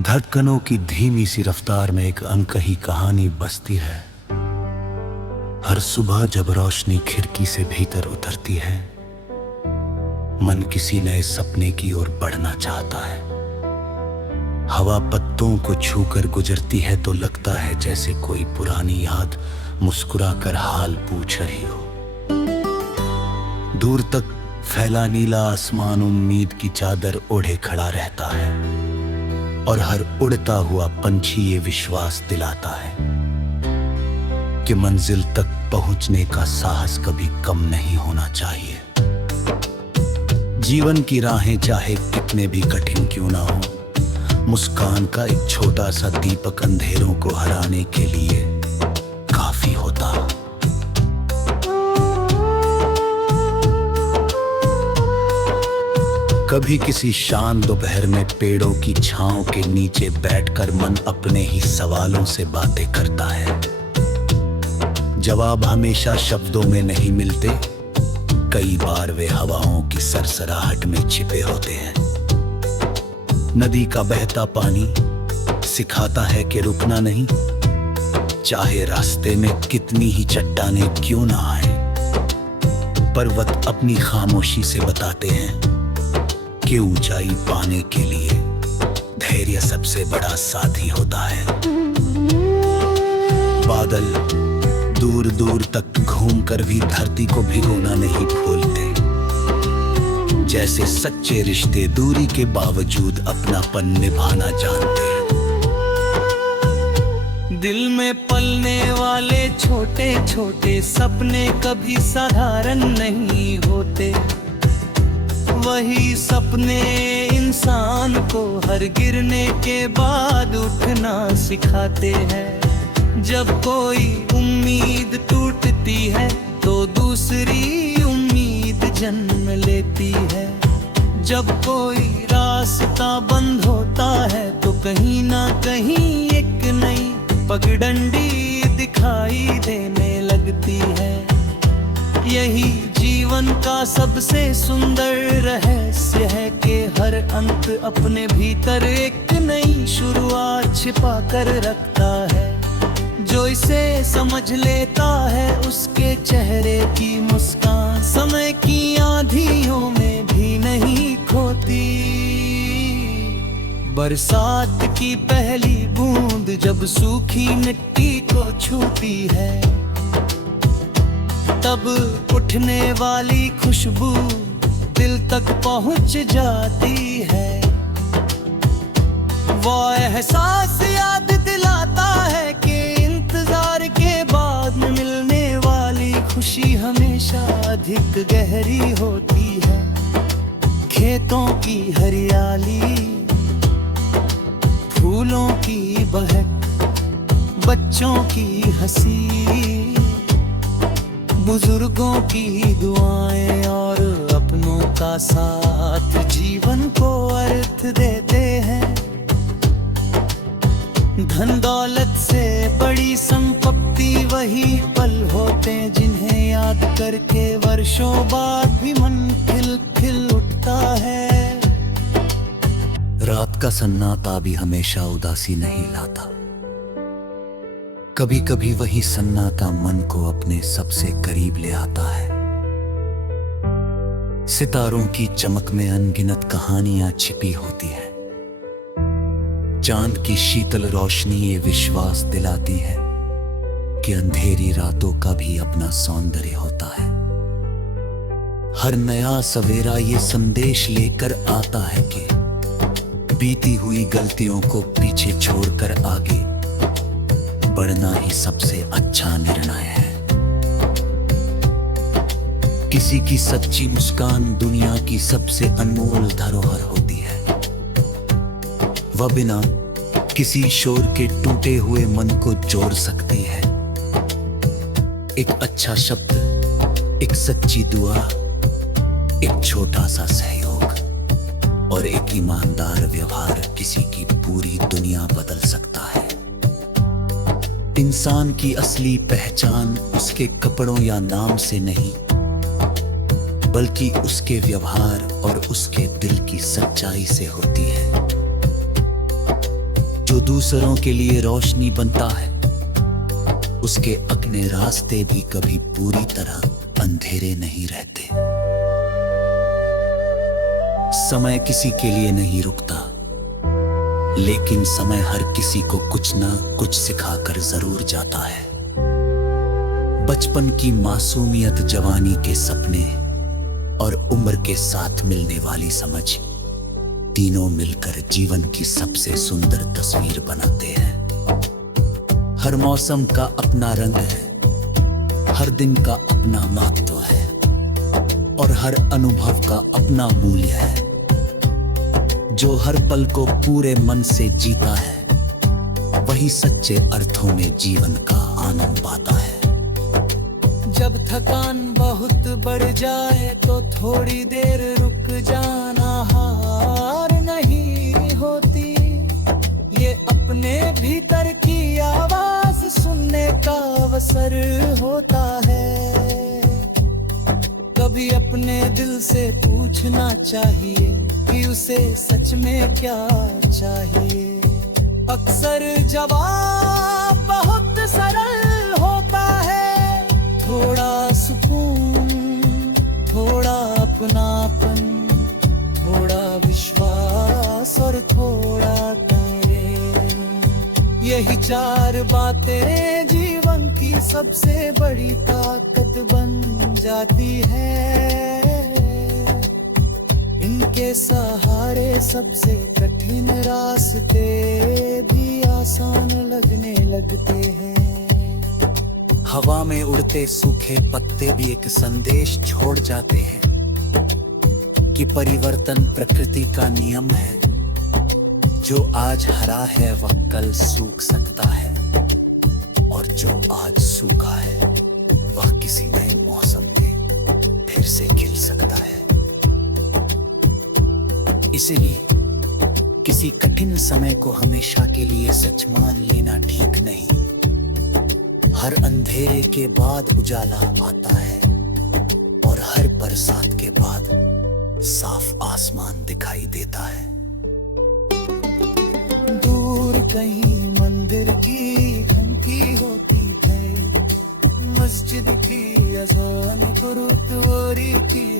धड़कनों की धीमी सी रफ्तार में एक अनकही कहानी बसती है। हर सुबह जब रोशनी खिड़की से भीतर उतरती है, मन किसी नए सपने की ओर बढ़ना चाहता है। हवा पत्तों को छूकर गुजरती है तो लगता है जैसे कोई पुरानी याद मुस्कुराकर हाल पूछ रही हो। दूर तक फैला नीला आसमान उम्मीद की चादर ओढ़े खड़ा रहता है और हर उड़ता हुआ पंछी ये विश्वास दिलाता है कि मंजिल तक पहुंचने का साहस कभी कम नहीं होना चाहिए। जीवन की राहें चाहे कितने भी कठिन क्यों ना हो, मुस्कान का एक छोटा सा दीपक अंधेरों को हराने के लिए काफी होता। कभी किसी शांत दोपहर में पेड़ों की छांव के नीचे बैठकर मन अपने ही सवालों से बातें करता है। जवाब हमेशा शब्दों में नहीं मिलते, कई बार वे हवाओं की सरसराहट में छिपे होते हैं। नदी का बहता पानी सिखाता है कि रुकना नहीं, चाहे रास्ते में कितनी ही चट्टानें क्यों ना आए। पर्वत अपनी खामोशी से बताते हैं कि ऊंचाई पाने के लिए धैर्य सबसे बड़ा साथी होता है। बादल दूर दूर तक घूमकर भी धरती को भिगोना नहीं भूलते, जैसे सच्चे रिश्ते दूरी के बावजूद अपनापन निभाना जानते हैं। दिल में पलने वाले छोटे छोटे सपने कभी साधारण नहीं होते। वही सपने इंसान को हर गिरने के बाद उठना सिखाते हैं। जब कोई उम्मीद टूटती है तो दूसरी उम्मीद जन्म लेती है। जब कोई रास्ता बंद होता है तो कहीं ना कहीं एक नई पगडंडी दिखाई देने लगती है। यही जीवन का सबसे सुंदर रहस्य है कि हर अंत अपने भीतर एक नई शुरुआत छिपा कर रखता है। जो इसे समझ लेता है उसके चेहरे की मुस्कान समय की आंधियों में भी नहीं खोती। बरसात की पहली बूंद जब सूखी मिट्टी को छूती है, तब उठने वाली खुशबू दिल तक पहुंच जाती है। वो एहसास याद दिलाता है कि इंतजार के बाद में मिलने वाली खुशी हमेशा अधिक गहरी होती है। खेतों की हरियाली, फूलों की बहक, बच्चों की हंसी, बुजुर्गों की दुआएं और अपनों का साथ जीवन को अर्थ देते हैं। धन दौलत से बड़ी संपत्ति वही पल होते जिन्हें याद करके वर्षों बाद भी मन खिल खिल उठता है। रात का सन्नाटा भी हमेशा उदासी नहीं लाता। कभी कभी वही सन्नाटा मन को अपने सबसे करीब ले आता है। सितारों की चमक में अनगिनत कहानियां छिपी होती हैं। चांद की शीतल रोशनी ये विश्वास दिलाती है कि अंधेरी रातों का भी अपना सौंदर्य होता है। हर नया सवेरा ये संदेश लेकर आता है कि बीती हुई गलतियों को पीछे छोड़कर आगे बढ़ना ही सबसे अच्छा निर्णय है। किसी की सच्ची मुस्कान दुनिया की सबसे अनमोल धरोहर होती है। वह बिना किसी शोर के टूटे हुए मन को जोड़ सकती है। एक अच्छा शब्द, एक सच्ची दुआ, एक छोटा सा सहयोग और एक ईमानदार व्यवहार किसी की पूरी दुनिया बदल सकता है। इंसान की असली पहचान उसके कपड़ों या नाम से नहीं, बल्कि उसके व्यवहार और उसके दिल की सच्चाई से होती है। जो दूसरों के लिए रोशनी बनता है, उसके अपने रास्ते भी कभी पूरी तरह अंधेरे नहीं रहते। समय किसी के लिए नहीं रुकता, लेकिन समय हर किसी को कुछ ना कुछ सिखाकर जरूर जाता है। बचपन की मासूमियत, जवानी के सपने और उम्र के साथ मिलने वाली समझ, तीनों मिलकर जीवन की सबसे सुंदर तस्वीर बनाते हैं। हर मौसम का अपना रंग है, हर दिन का अपना महत्व है और हर अनुभव का अपना मूल्य है। जो हर पल को पूरे मन से जीता है, वही सच्चे अर्थों में जीवन का आनंद पाता है। जब थकान बहुत बढ़ जाए तो थोड़ी देर रुक जाना हार नहीं होती। ये अपने भीतर की आवाज सुनने का अवसर होता है। कभी अपने दिल से पूछना चाहिए कि उसे सच में क्या चाहिए। अक्सर जवाब बहुत सरल होता है, थोड़ा सुकून, थोड़ा अपनापन, थोड़ा विश्वास और थोड़ा प्रेम। यही चार बातें जीवन की सबसे बड़ी ताकत बन जाती है। इनके सहारे सबसे कठिन रास्ते भी आसान लगने लगते हैं। हवा में उड़ते सूखे पत्ते भी एक संदेश छोड़ जाते हैं कि परिवर्तन प्रकृति का नियम है। जो आज हरा है वह कल सूख सकता है, और जो आज सूखा है वह किसी नए मौसम में फिर से खिल सकता है। इसीलिए किसी कठिन समय को हमेशा के लिए सच मान लेना ठीक नहीं। हर अंधेरे के बाद उजाला आता है और हर बरसात के बाद साफ आसमान दिखाई देता है। दूर कहीं मंदिर की घंटी होती है, मस्जिद की अजान गुरुद्वारे की